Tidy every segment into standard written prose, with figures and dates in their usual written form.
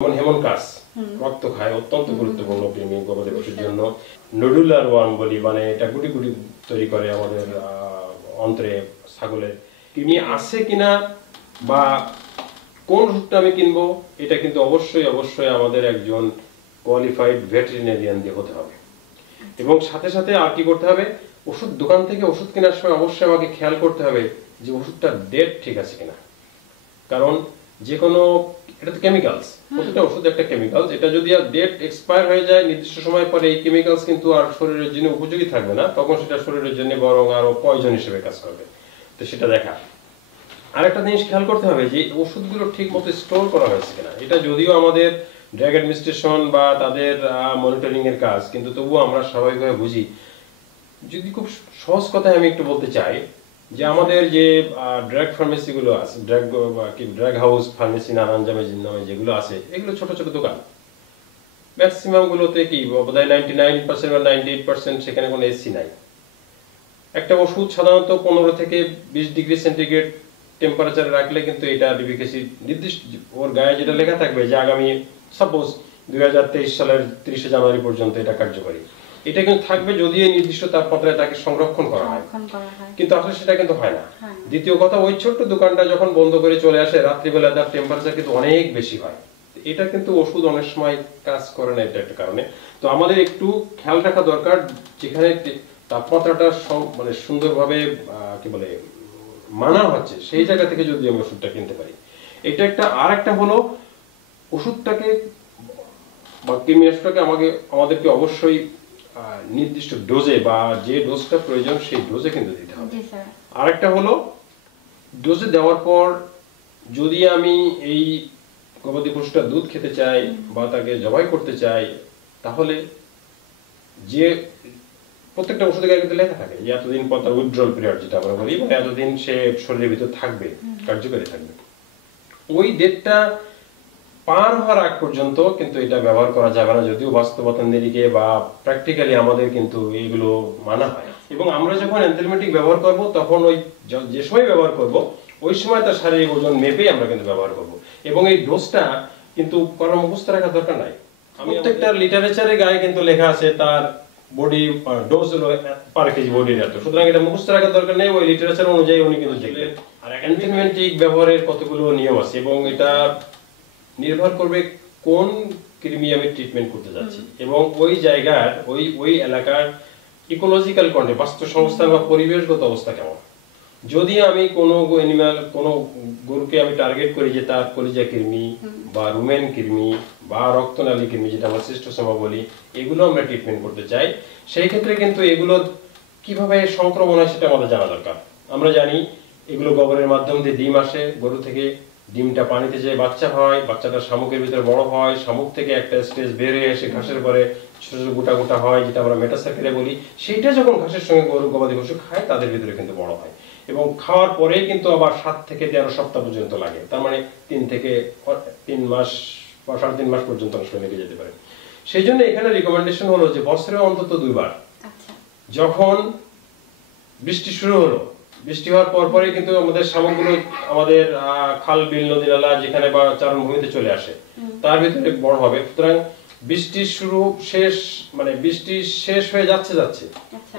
যেমন হেমনকাস রক্ত খায়, অত্যন্ত গুরুত্বপূর্ণ কৃমি গবাদি পশুর জন্য। নডুলার ওয়ার্ম বলি, মানে এটা গুটি গুটি তৈরি করে আমাদের অন্ত্রে ছাগলের। কৃমি আছে কিনা বা কোন ওষুধটা আমি কিনবো, এটা কিন্তু অবশ্যই অবশ্যই আমাদের একজন কোয়ালিফাইড ভেটেরিনারিয়ান দিয়ে হতে হবে। এবং সাথে সাথে আর কি করতে হবে, ওষুধ দোকান থেকে ওষুধ কেনার সময় অবশ্যই আমাকে খেয়াল করতে হবে যে ওষুধটার ডেট ঠিক আছে কিনা। কারণ যে কোনো, এটা তো কেমিক্যালস, প্রতিটা ওষুধ একটা কেমিক্যালস, এটা যদি আর ডেট এক্সপায়ার হয়ে যায় নির্দিষ্ট সময় পরে, এই কেমিক্যালস কিন্তু আর শরীরের জন্য উপযোগী থাকবে না, তখন সেটা শরীরের জন্য বরং আরো পয়জন হিসেবে কাজ করবে। তো সেটা দেখা। আরেকটা জিনিস খেয়াল করতে হবে যে ওষুধগুলো ঠিক মতো স্টোর করা হয়েছে কিনা। এটা যদিও আমাদের ড্রাগ অ্যাডমিনিস্ট্রেশন বা তাদের মনিটরিং এর কাজ, কিন্তু তবুও আমরা স্বাভাবিকভাবে বুঝি। যদি খুব সহজ কথায় আমি একটু বলতে চাই যে আমাদের যে ড্রাগ ফার্মেসি গুলো আছে, ড্রাগ হাউস ফার্মেসি নানান নামে যেগুলো আছে, এগুলো ছোট ছোট দোকান। ম্যাক্সিমাম গুলোতে কি বোধহয় 99% বা 98% সেখানে কোনো এসি নাই। একটা ওষুধ সাধারণত 15 থেকে 20 ডিগ্রি সেন্টিগ্রেড টেম্পারেচারে রাখলে কিন্তু এটা ডিবিকেসি নির্দিষ্ট ওর গায়ে যেটা লেখা থাকবে যে আগামী সাপোজ 2023 সালের 30 জানুয়ারি পর্যন্ত এটা কার্যকরী, এটা কিন্তু থাকবে যদি এই নির্দিষ্ট তাপমাত্রায় তাকে সংরক্ষণ করা হয়। কিন্তু আসলে সেটা কিন্তু হয় না। দ্বিতীয় কথা, ওই ছোট্ট দোকানটা যখন বন্ধ করে চলে আসে, রাত্রিবেলা তার টেম্পারেচার কিন্তু অনেক বেশি হয়। এটা কিন্তু ওষুধ অনেক সময় কাজ করে না, এটা একটা কারণে। তো আমাদের একটু খেয়াল রাখা দরকার, যেখানে তাপমাত্রাটা মানে সুন্দরভাবে কি বলে মানা হচ্ছে, সেই জায়গা থেকে যদি আমি ওষুধটা কিনতে পারি। এটা একটা। আর একটা হলো, ওষুধটাকে বা কৃমিনাশকটাকে আমাদেরকে অবশ্যই নির্দিষ্ট ডোজে বা যে ডোজটা প্রয়োজন সেই ডোজে কিন্তু দিতে হবে। আরেকটা হলো, ডোজে দেওয়ার পর যদি আমি এই গবাদি পশুটা দুধ খেতে চাই বা তাকে জবাই করতে চাই, তাহলে যে প্রত্যেকটা ওষুধের গায়ে কিন্তু লেখা থাকে যে এতদিন পর তার উইথড্রল পিরিয়ড, যেটা আমরা বলি, মানে এতদিন সে শরীরের ভিতর থাকবে, কার্যকরী থাকবে। ওই ডেটটা পার হওয়ার আগ পর্যন্ত কিন্তু এটা ব্যবহার করা যাবে না, যদিও বাস্তবতার নিরিখে বা প্র্যাকটিক্যালি আমাদের কিন্তু এইগুলো মানা হয়। এবং আমরা যখন অ্যান্টিবায়োটিক ব্যবহার করব, তখন ওই যে সময় ব্যবহার করব ওই সময় তার শারীরিক ওজন মেপে আমরা কিন্তু ব্যবহার করব। এবং এই ডোজটা কিন্তু কারো মুখস্থ রাখার দরকার নাই। প্রত্যেকটা লিটারেচারে গায়ে কিন্তু লেখা আছে তার বডি ডোজ হলো পার কেজি বডির এত, সুতরাং এটা মুখস্থ রাখার দরকার নেই, ওই লিটারেচার অনুযায়ী উনি কিন্তু দেখবেন। আর অ্যান্টিবায়োটিক ব্যবহারের কতগুলো নিয়ম আছে, এবং এটা নির্ভর করবে কোন কৃমি আমি ট্রিটমেন্ট করতে যাচ্ছি এবং ওই জায়গার ওই এলাকার ইকোলজিক্যাল কন্ডিশন, বাস্তুসংস্থান বা পরিবেশগত অবস্থা কেমন। যদি আমি কোনো অ্যানিমাল, কোনো গরুকে আমি টার্গেট করি যে তার কলিজা কৃমি বা রুমেন কৃমি বা রক্তনালী কৃমি, যেটা আমরা সিস্টোসোমা বলি, এগুলো আমরা ট্রিটমেন্ট করতে চাই, সেই ক্ষেত্রে কিন্তু এগুলো কিভাবে সংক্রমণ হয় সেটা আমাদের জানা দরকার। আমরা জানি এগুলো গোবরের মাধ্যম দিয়ে ডিম আসে গরু থেকে, ডিমটা পানিতে যে বাচ্চা হয়, বাচ্চাটা শামুকের ভিতরে বড় হয়, শামুক থেকে একটা স্টেজ বের হয়ে এসে ঘাসের পরে ছোট ছোট গোটা গোটা হয়, যেটা আমরা মেটাসার্কেলে বলি। সেইটা যখন ঘাসের সঙ্গে গরু গবাদি পশু খায়, তাদের ভিতরে কিন্তু বড় হয়, এবং খাওয়ার পরে কিন্তু আবার 7 থেকে 13 সপ্তাহ পর্যন্ত লাগে। তার মানে 3 থেকে 3 মাস বা 3.5 মাস পর্যন্ত সময় লেগে যেতে পারে। সেই জন্য এখানে রিকমেন্ডেশন হলো যে বছরে অন্তত 2 বার, যখন বৃষ্টি শুরু হলো, বৃষ্টি হওয়ার পরপরই কিন্তু আমাদের শামুকগুলো আমাদের খাল বিল নদী নালা যেখানে বা চারণভূমিতে চলে আসে, তার ভিতরে বড় হবে। সুতরাং বৃষ্টি শুরু শেষ, মানে বৃষ্টি শেষ হয়ে যাচ্ছে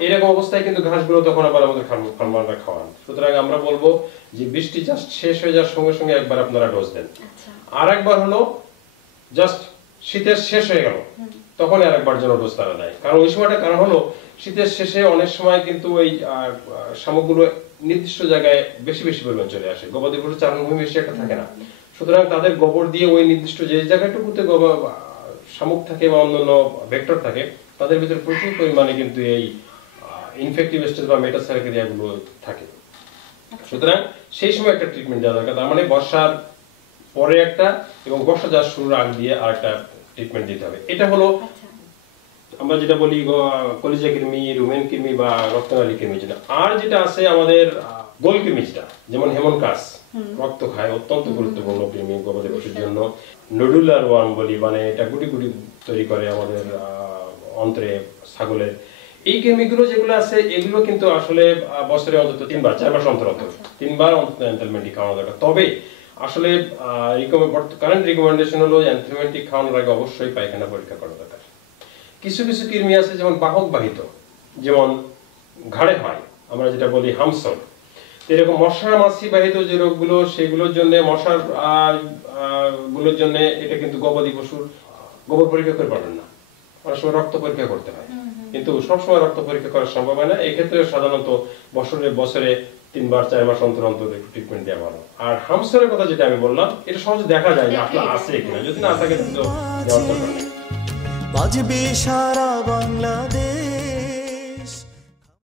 এরকম অবস্থায় কিন্তু ঘাসগুলো তখন আবার আমাদের ফার্মাররা খাওয়ান। সুতরাং আমরা বলবো যে বৃষ্টি জাস্ট শেষ হয়ে যাওয়ার সঙ্গে সঙ্গে একবার আপনারা ডোজ দেন। আর একবার হলো জাস্ট শীতের শেষ হয়ে গেল, তখন আর একবার যেন ডোজ তারা দেয়। কারণ ওই সময়টা কারণ হলো শীতের শেষে অনেক সময় কিন্তু ওই শামুকগুলো নির্দিষ্ট জায়গায় বেশি বেশি পরিমাণ চলে আসে, গবাদি পশু চারণভূমি বেশি একটা থাকে না। সুতরাং তাদের গোবর দিয়ে ওই নির্দিষ্ট যে জায়গাটুকুতে শামুক থাকে বা অন্যান্য ভেক্টর থাকে, তাদের ভিতরে প্রচুর পরিমাণে কিন্তু এই ইনফেক্টিভ স্টেজ বা মেটাসার্কেরিয়াগুলো থাকে। সুতরাং সেই সময় একটা ট্রিটমেন্ট দেওয়া দরকার। তার মানে বর্ষার পরে একটা এবং বর্ষা যাওয়ার শুরুর আগ দিয়ে আরেকটা ট্রিটমেন্ট দিতে হবে। এটা হলো আমরা যেটা বলি কলিজা কৃমি, রুমেন কৃমি বা রক্তনালী কৃমি যেটা। আর যেটা আছে আমাদের গোল কৃমি, যেটা যেমন হেমনকাস রক্ত খায়, অত্যন্ত গুরুত্বপূর্ণ কৃমি গবাদি পশুর জন্য। নডুলার ওয়ার্ম বলি, মানে এটা গুটি গুটি তৈরি করে আমাদের অন্ত্রে ছাগলের। এই কৃমিগুলো যেগুলো আছে, এগুলো কিন্তু আসলে বছরে অন্তত 3 বার, 4 মাস অন্তর অন্তর 3 বার অন্তত অ্যান্টিবায়োটিক খাওয়ানো দরকার। তবে আসলে কারেন্ট রিকমেন্ডেশন হলো অ্যান্থ্রাসিমেটিক খাওয়ানোর আগে অবশ্যই পায়খানা পরীক্ষা করা দরকার। কিছু কিছু কৃমি আছে যেমন বাহক বাহিত, যেমন ঘাড়ে হয়, আমরা যেটা বলি হামসল, এরকম মশা মাছি বাহিত যে রোগগুলো সেগুলোর জন্য মশার গুলোর জন্য এটা কিন্তু গবাদি পশুর গোবর পরীক্ষা করে পারবেন না, অনেক সময় রক্ত পরীক্ষা করতে হয়, কিন্তু সবসময় রক্ত পরীক্ষা করা সম্ভব হয় না। এক্ষেত্রে সাধারণত বছরে 3 বার 4 মাস অন্তর অন্তর একটু ট্রিটমেন্ট দেওয়া ভালো। আর হামস্টারের কথা যেটা আমি বললাম, এটা সহজে দেখা যায় যে আসলে আছে কিনা, যদি না থাকে তো দেওয়ার দরকার নেই। বাজবে সারা বাংলাদেশ।